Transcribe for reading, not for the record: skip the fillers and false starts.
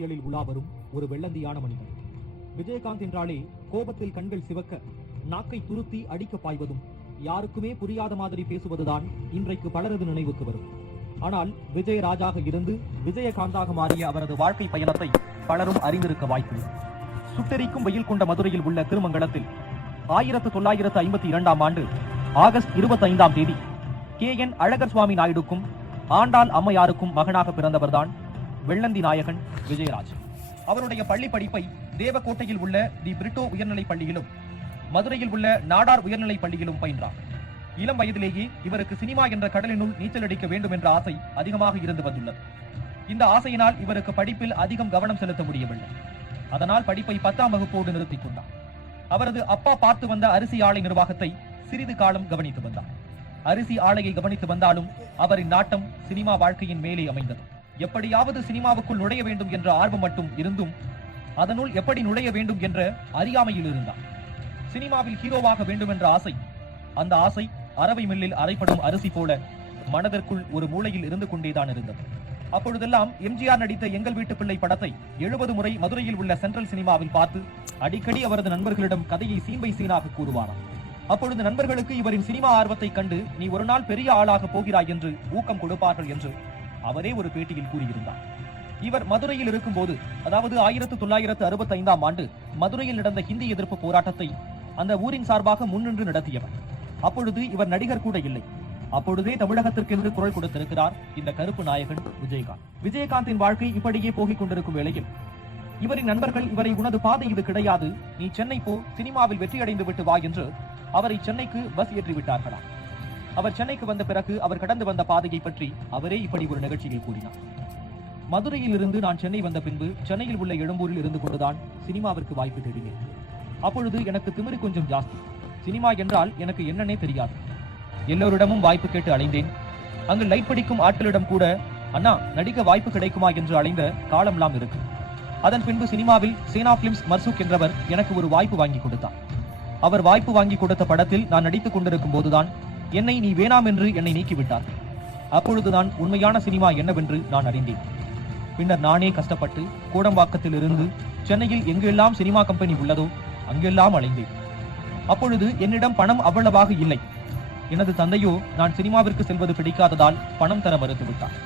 உலா வரும் ஒரு வெள்ளந்தியான மனிதன். விஜயகாந்த் என்றாலே கோபத்தில் கண்கள் சிவக்க, நாக்கை துருத்தி அடிக்க பாய்வதும், யாருக்குமே புரியாத மாதிரி பேசுவதுதான் இன்றைக்கு பலரது நினைவுக்கு வரும். ஆனால் விஜயராஜாக இருந்து விஜயகாந்தாக மாறிய அவரது வாழ்க்கை பயணத்தை பலரும் அறிந்திருக்க வாய்ப்பில்லை. சுட்டெரிக்கும் வெயில் கொண்ட மதுரையில் உள்ள திருமங்கலத்தில் 1952ஆம் ஆண்டு ஆகஸ்ட் 25ஆம் தேதி KN அழகர் சுவாமி நாயுடுக்கும் ஆண்டாள் அம்மையாருக்கும் மகனாக பிறந்தவர்தான் வெள்ளந்தி நாயகன் விஜயராஜ். அவருடைய பள்ளி படிப்பை தேவக்கோட்டையில் உள்ள தி பிரிட்டோ உயர்நிலைப் பள்ளியிலும் மதுரையில் உள்ள நாடார் உயர்நிலைப் பள்ளியிலும் பயின்றார். இளம் வயதிலேயே இவருக்கு சினிமா என்ற கடலினுள் நீச்சல் அடிக்க வேண்டும் என்ற ஆசை அதிகமாக இருந்து வந்துள்ளது. இந்த ஆசையினால் இவருக்கு படிப்பில் அதிகம் கவனம் செலுத்த முடியவில்லை. அதனால் படிப்பை 10ஆம் வகுப்போடு நிறுத்திக் கொண்டார். அவரது அப்பா பார்த்து வந்த அரிசி ஆலை நிர்வாகத்தை சிறிது காலம் கவனித்து வந்தார். அரிசி ஆலையை கவனித்து வந்தாலும் அவரின் நாட்டம் சினிமா வாழ்க்கையின் மேலே அமைந்தது. எப்படியாவது சினிமாவுக்குள் நுழைய வேண்டும் என்ற ஆர்வம் மட்டும் இருந்தும் அதனுள் எப்படி நுழைய வேண்டும் என்ற அறியாமையில் இருந்தார். சினிமாவில் ஹீரோவாக வேண்டும் என்ற ஆசை, அந்த ஆசை அரவை மில்லில் அரைப்படும் அரிசி போல மனதிற்குள் ஒரு மூலையில் இருந்து கொண்டேதான் இருந்தது. அப்பொழுதெல்லாம் எம்ஜிஆர் நடித்த எங்கள் வீட்டு பிள்ளை படத்தை 70 முறை மதுரையில் உள்ள சென்ட்ரல் சினிமாவில் பார்த்து அடிக்கடி அவரது நண்பர்களிடம் கதையை சீம்பை சீனாக கூறுவாராம். அப்பொழுது நண்பர்களுக்கு இவரின் சினிமா ஆர்வத்தை கண்டு நீ ஒரு நாள் பெரிய ஆளாக போகிறாய் என்று ஊக்கம் கொடுப்பார்கள் என்று அவரே ஒரு பேட்டியில் கூறியிருந்தார். இவர் மதுரையில் இருக்கும் போது, அதாவது 1965ஆம் ஆண்டு மதுரையில் நடந்த ஹிந்தி எதிர்ப்பு போராட்டத்தை அந்த ஊரின் சார்பாக முன்னின்று நடத்தியவர். அப்பொழுது இவர் நடிகர் கூட இல்லை. அப்பொழுதே தமிழகத்திற்கென்று குரல் கொடுத்திருக்கிறார் இந்த கருப்பு நாயகன் விஜயகாந்த். விஜயகாந்தின் வாழ்க்கை இப்படியே போகிக் கொண்டிருக்கும் வேளையில் இவரின் நண்பர்கள் இவரை உனது பாதை இது கிடையாது, நீ சென்னை போ, சினிமாவில் வெற்றியடைந்து விட்டு வா என்று அவரை சென்னைக்கு பஸ் ஏற்றி விட்டார்களாம். அவர் சென்னைக்கு வந்த பிறகு அவர் கடந்து வந்த பாதையை பற்றி அவரே இப்படி ஒரு நிகழ்ச்சியில் கூறினார். மதுரையில் இருந்து நான் சென்னை வந்த பின்பு சென்னையில் உள்ள எழும்பூரில் இருந்து கொண்டுதான் சினிமாவிற்கு வாய்ப்பு தேடினேன். அப்பொழுது எனக்கு திமிரு கொஞ்சம் ஜாஸ்தி. சினிமா என்றால் எனக்கு என்னன்னே தெரியாது. எல்லோரிடமும் வாய்ப்பு கேட்டு அலைந்தேன். அங்கு லைட் படிக்கும் ஆட்களிடம் கூட அண்ணா நடிக்க வாய்ப்பு கிடைக்குமா என்று அலைந்த காலம்லாம் இருக்கு. அதன் பின்பு சினிமாவில் சேனா பிலிம்ஸ் மர்சூக் என்றவர் எனக்கு ஒரு வாய்ப்பு வாங்கி கொடுத்தார். அவர் வாய்ப்பு வாங்கி கொடுத்த படத்தில் நான் நடித்துக் கொண்டிருக்கும் போதுதான் என்னை நீ வேணாம் என்று என்னை நீக்கிவிட்டார். அப்பொழுதுதான் உண்மையான சினிமா என்னவென்று நான் அறிந்தேன். பின்னர் நானே கஷ்டப்பட்டு கோடம்பாக்கத்தில் இருந்து சென்னையில் எங்கெல்லாம் சினிமா கம்பெனி உள்ளதோ அங்கெல்லாம் அலைந்தேன். அப்பொழுது என்னிடம் பணம் அவ்வளவாக இல்லை. எனது தந்தையோ நான் சினிமாவிற்கு செல்வது பிடிக்காததால் பணம் தர மறுத்துவிட்டார்.